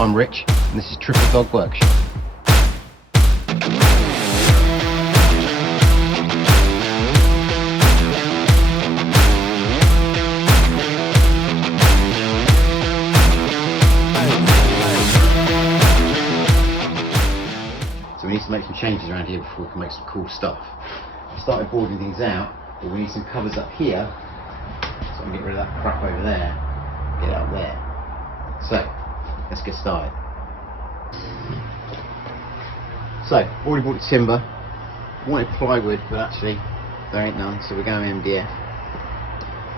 I'm Rich, and this is Triple Dog Workshop. So we need to make some changes around here before we can make some cool stuff. We started boarding things out, but we need some covers up here, so I can get rid of that crap over there, get it up there. So, let's get started. So, already bought the timber. Wanted plywood, but actually there ain't none, so we're going MDF.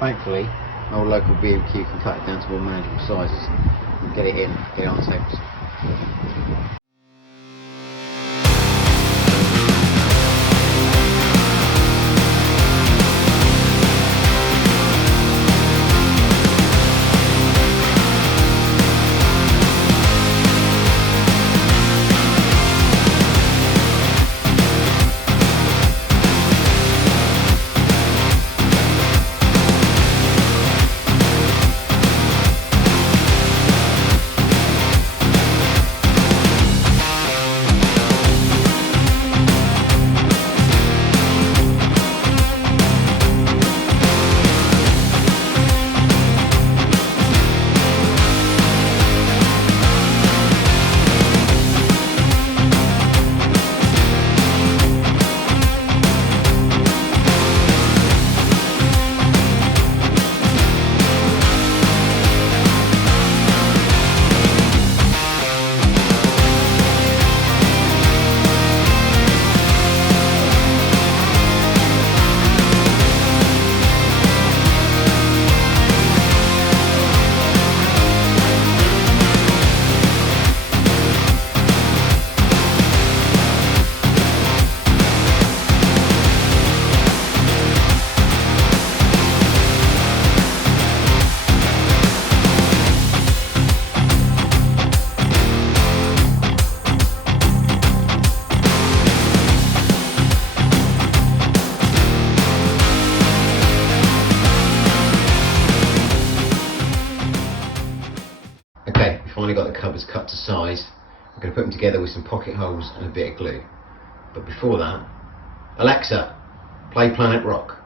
Thankfully, our local B&Q can cut it down to more manageable sizes and get it in, get it on tables. Okay, we finally got the covers cut to size. I'm going to put them together with some pocket holes and a bit of glue. But before that, Alexa, play Planet Rock.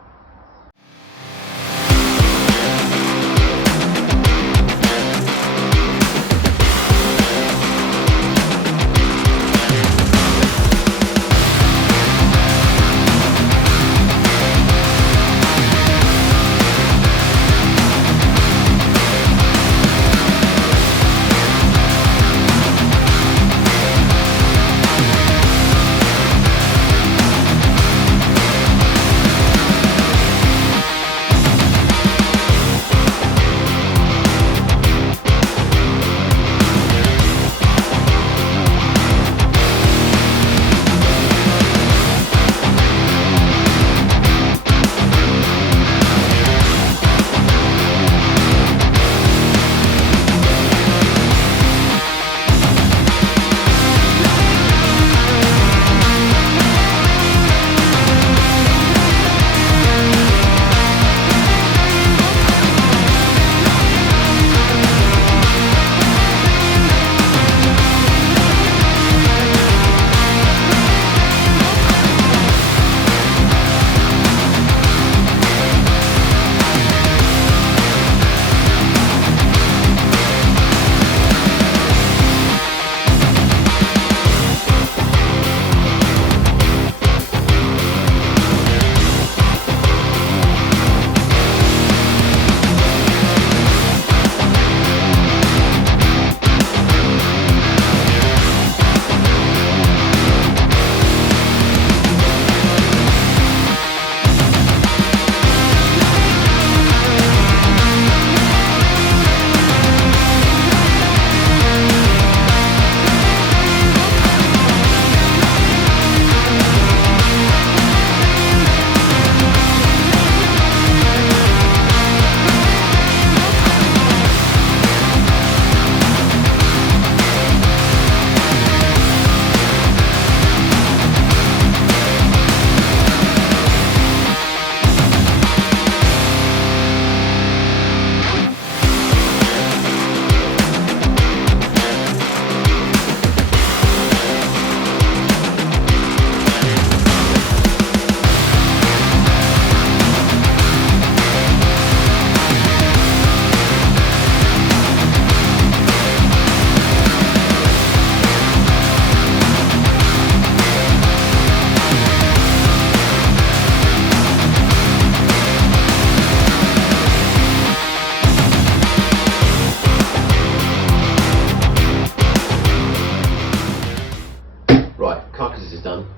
done.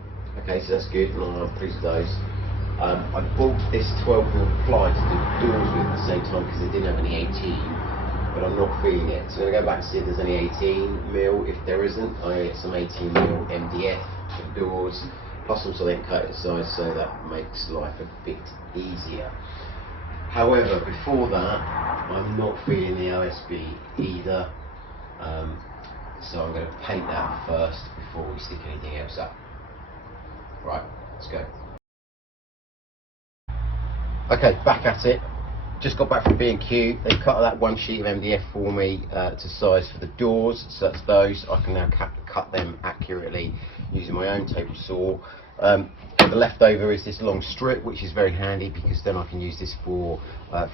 Okay, so that's good, and I'm pleased with those. I bought this 12mm ply to do the doors with at the same time because they didn't have any 18, but I'm not feeling it. So I'm going to go back and see if there's any 18mm. If there isn't, I get some 18mm MDF for the doors, plus some something cut size, so that makes life a bit easier. However, before that, I'm not feeling the OSB either, so I'm going to paint that first before we stick anything else up. Right, let's go. Okay, back at it. Just got back from B&Q. They've cut that one sheet of MDF for me to size for the doors, so that's those. I can now cut them accurately using my own table saw. The leftover is this long strip, which is very handy because then I can use this for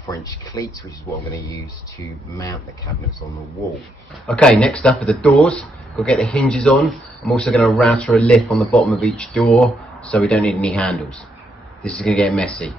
French cleats, which is what I'm going to use to mount the cabinets on the wall. Okay, next up are the doors. Got to get the hinges on. I'm also going to router a lip on the bottom of each door, so we don't need any handles. This is going to get messy.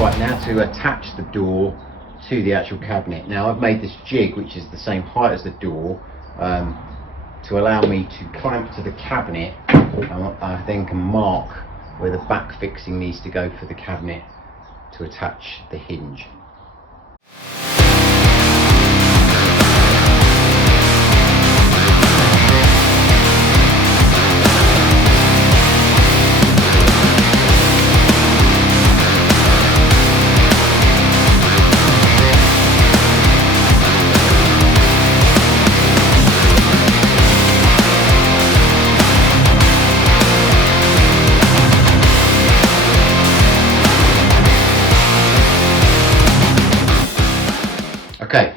Right, now to attach the door to the actual cabinet. Now I've made this jig, which is the same height as the door, to allow me to clamp to the cabinet, and I then can mark where the back fixing needs to go for the cabinet to attach the hinge. Okay,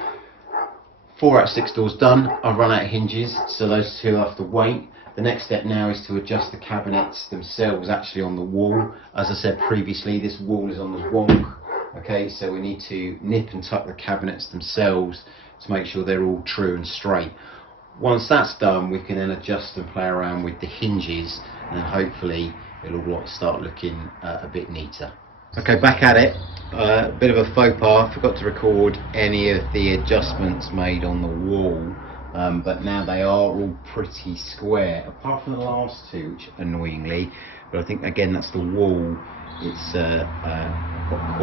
4 out of 6 doors done. I've run out of hinges, so those two have to wait. The next step now is to adjust the cabinets themselves actually on the wall. As I said previously, this wall is on the wonk. Okay, so we need to nip and tuck the cabinets themselves to make sure they're all true and straight. Once that's done, we can then adjust and play around with the hinges, and then hopefully it'll all start looking a bit neater. Okay, back at it. A bit of a faux pas. I forgot to record any of the adjustments made on the wall, but now they are all pretty square, apart from the last two, which annoyingly, but I think again that's the wall. It's got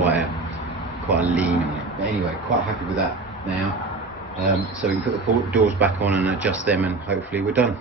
quite a lean on it. But anyway, quite happy with that now. So we can put the doors back on and adjust them, and hopefully we're done.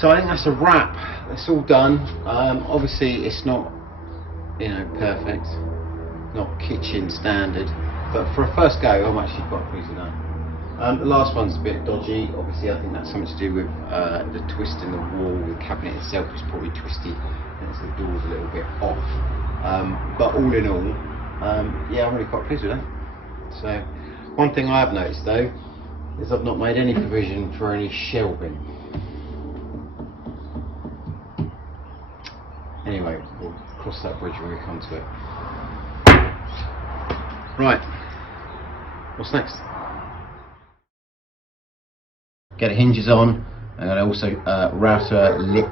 So I think that's a wrap. It's all done. Obviously it's not, you know, perfect, not kitchen standard, but for a first go I'm actually quite pleased with that. The last one's a bit dodgy. Obviously I think that's something to do with the twist in the wall. The cabinet itself is probably twisty and the door's a little bit off, but all in all, yeah, I'm really quite pleased with that. So one thing I have noticed though is I've not made any provision for any shelving. Anyway, we'll cross that bridge when we come to it. Right, what's next? Get the hinges on. I'm going to also router lip